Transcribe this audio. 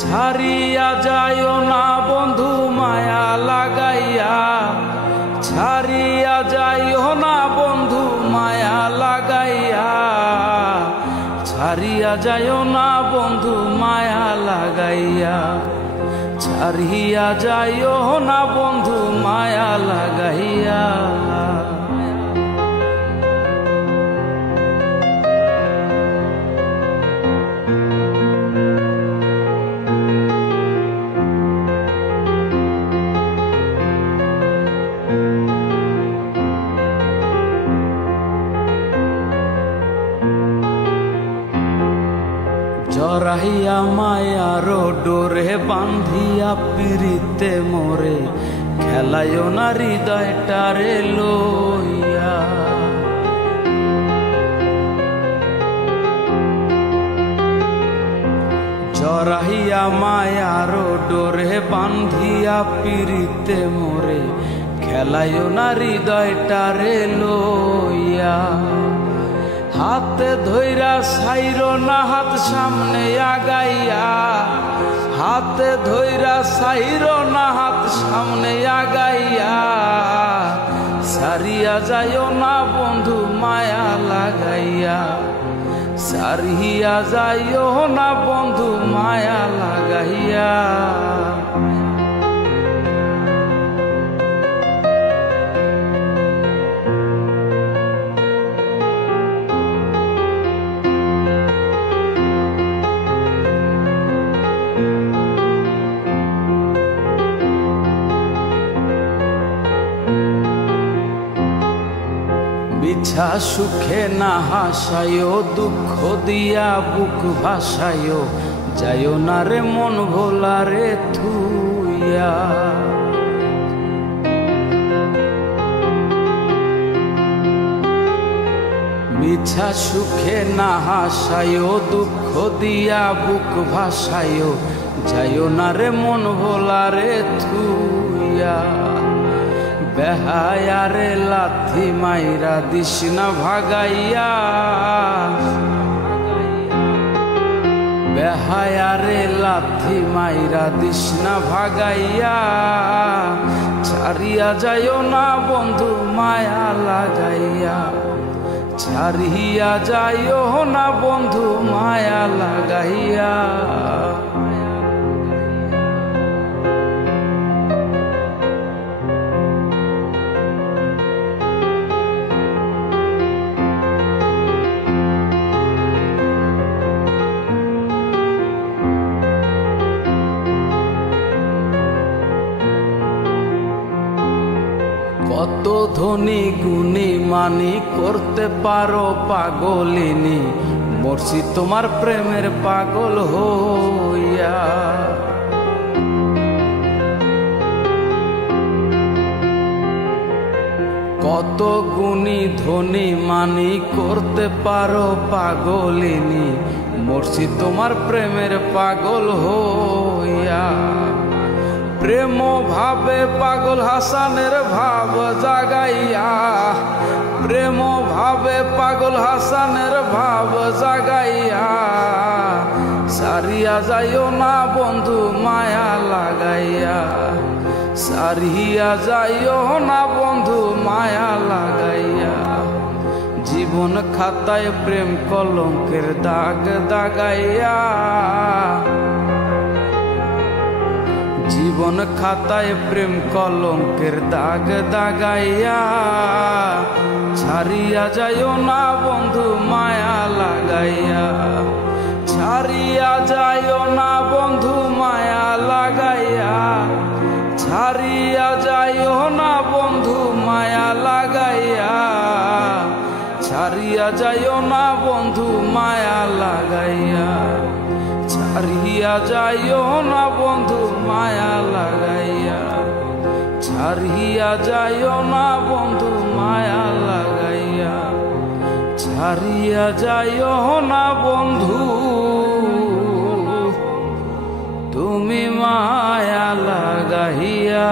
ছাড়িয়া যাইও না বন্ধু মায়া লাগাইয়া, ছাড়িয়া যাইও না বন্ধু মায়া লাগাইয়া, ছাড়িয়া যাইও না বন্ধু মায়া লাগাইয়া, ছাড়িয়া যাইও না বন্ধু মায়া লাগাইয়া। জড়াইয়া মায়ার ডোরে বান্ধিয়া পিরিতে মোরে, খেলায়ও না হৃদয়টারে লইয়া। জড়াইয়া মায়ার ডোরে বান্ধিয়া পিরিতে মোরে, খেলায়ও না হৃদয়টারে লইয়া। হাতে ধইরা সাইরো না হাত সামনে আগাইয়া, হাতে ধইরা সাইরো না হাত সামনে আগাইয়া, ছাড়িয়া যাইও না বন্ধু মায়া লাগাইয়া, ছাড়িয়া যাইও না বন্ধু মায়া লাগাইয়া। মিছা সুখে না হাসায়ো, দুঃখ দিয়া বুক ভাসায়ো, যাইও না রে মন ভোলা রে থুইয়া। মিছা সুখে না হাসায়ো, দুঃখ দিয়া বুক ভাসায়ো, যাইও না রে মন ভোলা রে থুইয়া। বেহায়ারে লাথি মাইরা দিস না ভাগাইয়া, বেহায়ারে লাথি মাইরা দিস না ভাগাইয়া, ছাড়িয়া যাইও না বন্ধু মায়া লাগাইয়া, ছাড়িয়া যাইও না বন্ধু মায়া লাগাইয়া। কত ধনী গুণী মানি করতে পারো পাগলিনী, মরছি তোমার প্রেমের পাগল হইয়া। কত গুণী ধনী মানি করতে পারো পাগলিনী, মরছি তোমার প্রেমের পাগল হইয়া। প্রেম ভাবে পাগল হাসানের ভাব জাগাইয়া, প্রেম ভাবে পাগল হাসানের ভাব জাগাইয়া, ছাড়িয়া যাইও না বন্ধু মায়া লাগাইয়া, ছাড়িয়া যাইও না বন্ধু মায়া লাগাইয়া। জীবন খাতায় প্রেম কলঙ্কের দাগ দাগাইয়া, জীবন খাতায় প্রেম কলঙ্কের দাগ দাগাইয়া, ছাড়িয়া যাইও না বন্ধু মায়া লাগাইয়া, ছাড়িয়া যাইও না বন্ধু মায়া লাগাইয়া, ছাড়িয়া যাইও না বন্ধু মায়া লাগাইয়া, ছাড়িয়া যাইও না বন্ধু মায়া লাগাইয়া, ছাড়িয়া যাইও না বন্ধু মায়া লাগাইয়া, ছাড়িয়া যাইও না বন্ধু মায়া লাগাইয়া, ছাড়িয়া যাইও না বন্ধু তুমি মায়া লাগাইয়া।